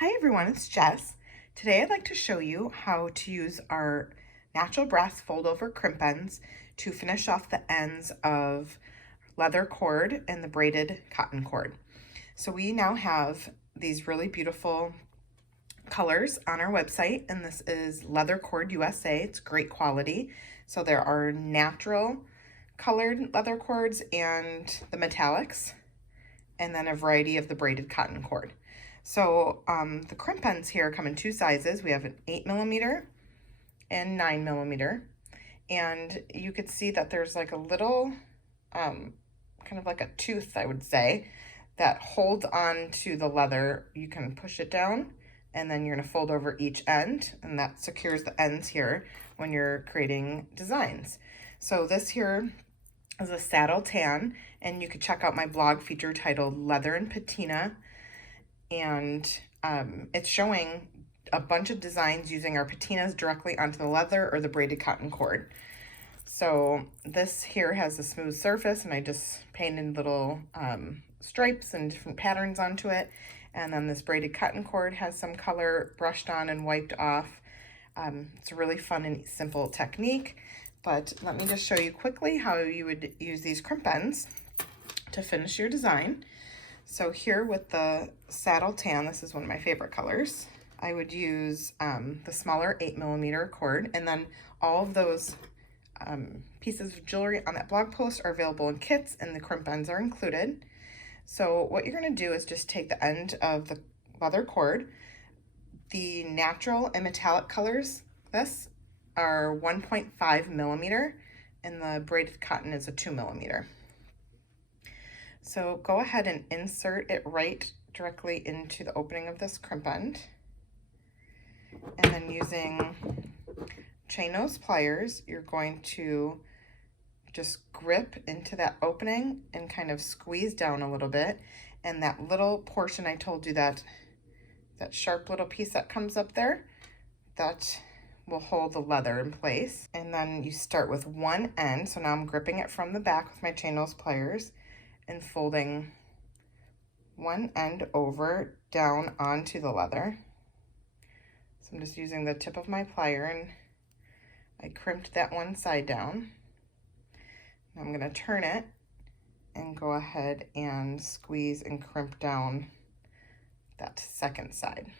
Hi everyone, it's Jess. Today I'd like to show you how to use our natural brass fold over crimp ends to finish off the ends of leather cord and the braided cotton cord. So we now have these really beautiful colors on our website, and this is Leather Cord USA. It's great quality. So there are natural colored leather cords and the metallics, and then a variety of the braided cotton cord. So the crimp ends here come in two sizes. We have an 8mm and 9mm. And you could see that there's like a little, kind of like a tooth, I would say, that holds on to the leather. You can push it down and then you're gonna fold over each end, and that secures the ends here when you're creating designs. So this here is a saddle tan, and you could check out my blog feature titled Leather and Patina, and it's showing a bunch of designs using our patinas directly onto the leather or the braided cotton cord. So this here has a smooth surface, and I just painted little stripes and different patterns onto it. And then this braided cotton cord has some color brushed on and wiped off. It's a really fun and simple technique, but let me just show you quickly how you would use these crimp ends to finish your design. So here with the saddle tan, this is one of my favorite colors, I would use the smaller 8mm cord, and then all of those pieces of jewelry on that blog post are available in kits, and the crimp ends are included. So what you're going to do is just take the end of the leather cord. The natural and metallic colors, this, are 1.5mm, and the braided cotton is a 2mm. So go ahead and insert it right directly into the opening of this crimp end. And then using chain nose pliers, you're going to just grip into that opening and kind of squeeze down a little bit. And that little portion I told you, that sharp little piece that comes up there, that will hold the leather in place. And then you start with one end. So now I'm gripping it from the back with my chain nose pliers and folding one end over down onto the leather. So I'm just using the tip of my plier, and I crimped that one side down. Now I'm going to turn it and go ahead and squeeze and crimp down that second side.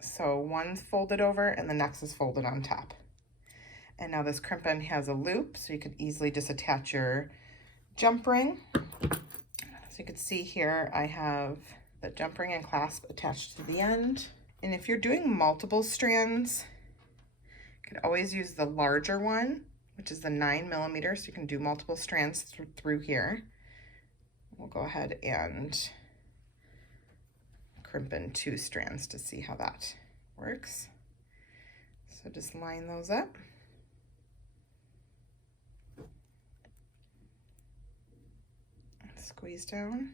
So one's folded over and the next is folded on top. And now this crimp end has a loop, so you could easily just attach your jump ring. So you can see here I have the jump ring and clasp attached to the end. And if you're doing multiple strands, you can always use the larger one, which is the 9mm, so you can do multiple strands through here. We'll go ahead and crimp in 2 strands to see how that works. So just line those up. Squeeze down.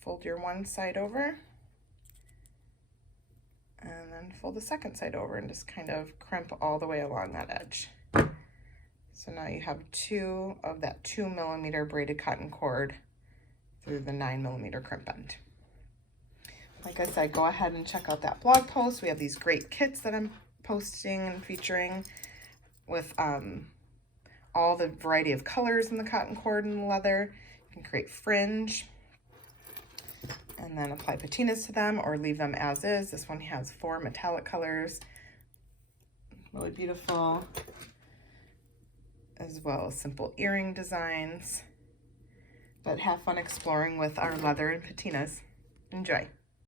Fold your one side over, and then fold the second side over and just kind of crimp all the way along that edge. So now you have 2 of that 2mm braided cotton cord through the 9mm crimp end. Like I said, go ahead and check out that blog post. We have these great kits that I'm posting and featuring with all the variety of colors in the cotton cord and the leather. You can create fringe and then apply patinas to them or leave them as is. This one has 4 metallic colors, really beautiful, as well as simple earring designs. But have fun exploring with our leather and patinas. Enjoy.